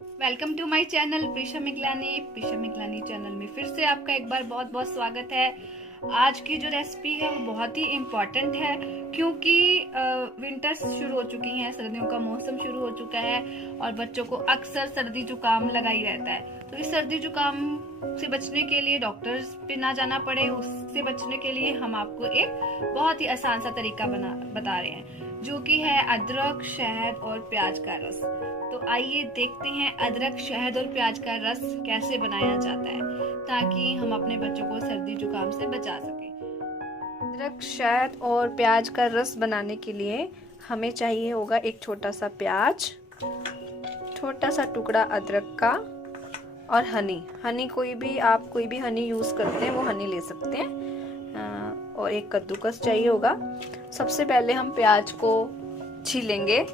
Welcome to my channel Preesha Miglani channel में फिर से आपका एक बार बहुत बहुत स्वागत है। आज की जो रेसिपी है वो बहुत ही इम्पोर्टेंट है क्योंकि विंटर्स शुरू हो चुकी हैं, सर्दियों का मौसम शुरू हो चुका है और बच्चों को अक्सर सर्दी जुकाम लगा ही रहता है। तो इस सर्दी जुकाम से बचने के लिए डॉक्टर्स पे ना जाना पड़े, उससे बचने के लिए हम आपको एक बहुत ही आसान सा तरीका बता रहे हैं, जो कि है अदरक, शहद और प्याज का रस। तो आइए देखते हैं अदरक, शहद और प्याज का रस कैसे बनाया जाता है ताकि हम अपने बच्चों को सर्दी जुकाम से बचा सकें। अदरक, शहद और प्याज का रस बनाने के लिए हमें चाहिए होगा एक छोटा सा प्याज, छोटा सा टुकड़ा अदरक का और हनी कोई भी हनी यूज़ करते हैं वो हनी ले सकते हैं, और एक कद्दूकस चाहिए होगा। सबसे पहले हम प्याज को छीलेंगे।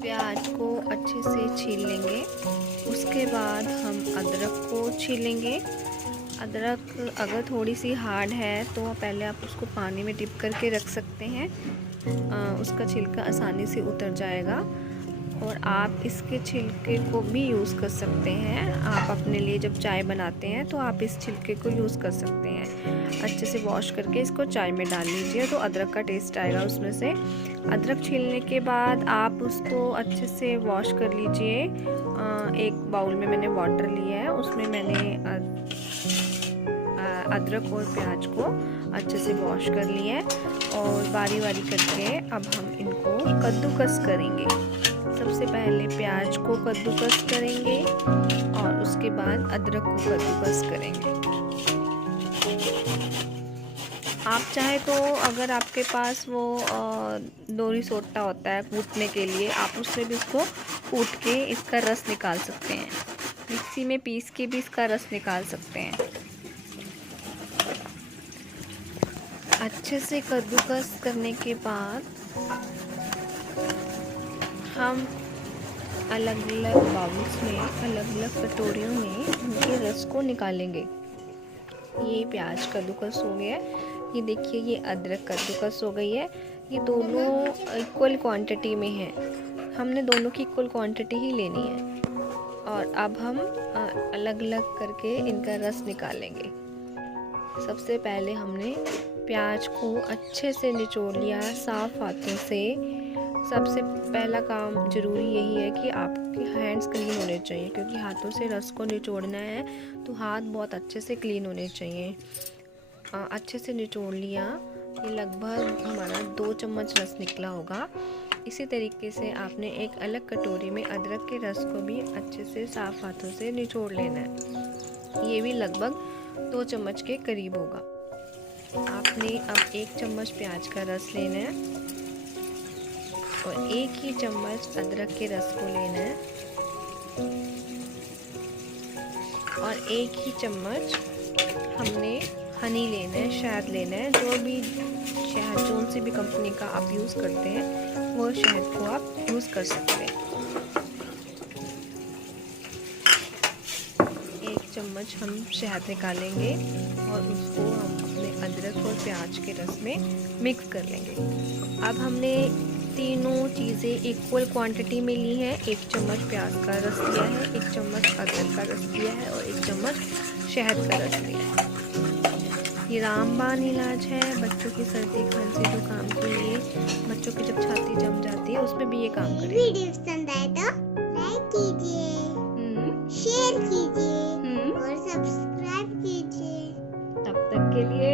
प्याज को अच्छे से छील लेंगे। उसके बाद हम अदरक को छीलेंगे। अदरक अगर थोड़ी सी हार्ड है तो पहले आप उसको पानी में डिप करके रख सकते हैं, उसका छिलका आसानी से उतर जाएगा। और आप इसके छिलके को भी यूज़ कर सकते हैं। आप अपने लिए जब चाय बनाते हैं तो आप इस छिलके को यूज़ कर सकते हैं। अच्छे से वॉश करके इसको चाय में डाल लीजिए तो अदरक का टेस्ट आएगा उसमें से। अदरक छीलने के बाद आप उसको अच्छे से वॉश कर लीजिए। एक बाउल में मैंने वाटर लिया है, उसमें मैंने अदरक और प्याज को अच्छे से वॉश कर लिया है और बारी बारी करके अब हम इनको कद्दूकस करेंगे। सबसे पहले प्याज को कद्दूकस करेंगे और उसके बाद अदरक को कद्दूकस करेंगे। आप चाहे तो अगर आपके पास वो दोरी सोटा होता है कूटने के लिए, आप उससे भी इसको कूट के इसका रस निकाल सकते हैं। मिक्सी में पीस के भी इसका रस निकाल सकते हैं। अच्छे से कद्दूकस करने के बाद हम अलग अलग बाउल्स में, अलग अलग कटोरियों में इनके रस को निकालेंगे। ये प्याज कद्दूकस हो गया, ये देखिए ये अदरक कद्दूकस हो गई है। ये दोनों इक्वल क्वांटिटी में है, हमने दोनों की इक्वल क्वांटिटी ही लेनी है। और अब हम अलग अलग करके इनका रस निकालेंगे। सबसे पहले हमने प्याज को अच्छे से निचोड़ लिया साफ हाथों से। सबसे पहला काम ज़रूरी यही है कि आपके हैंड्स क्लीन होने चाहिए, क्योंकि हाथों से रस को निचोड़ना है तो हाथ बहुत अच्छे से क्लीन होने चाहिए। अच्छे से निचोड़ लिया। ये लगभग हमारा 2 चम्मच रस निकला होगा। इसी तरीके से आपने एक अलग कटोरी में अदरक के रस को भी अच्छे से साफ हाथों से निचोड़ लेना है। ये भी लगभग 2 चम्मच के करीब होगा। आपने अब 1 चम्मच प्याज का रस लेना है और 1 ही चम्मच अदरक के रस को लेना है और 1 ही चम्मच हमने हनी लेना है, शहद लेना है। जो सी भी कंपनी का आप यूज़ करते हैं वो शहद को आप यूज़ कर सकते हैं। 1 चम्मच हम शहद निकालेंगे और उसको हम अपने अदरक और प्याज के रस में मिक्स कर लेंगे। अब हमने तीनों चीज़ें इक्वल क्वांटिटी में ली हैं। 1 चम्मच प्याज का रस लिया है, 1 चम्मच अदरक का रस लिया है और 1 चम्मच शहद का रस लिया है। ये रामबाण इलाज है बच्चों की सर्दी खांसी जुकाम के लिए। बच्चों की जब छाती जम जाती है उसमें भी ये काम करेगा। वीडियो पसंद आए तो लाइक कीजिए, शेयर कीजिए और सब्सक्राइब कीजिए। तब तक के लिए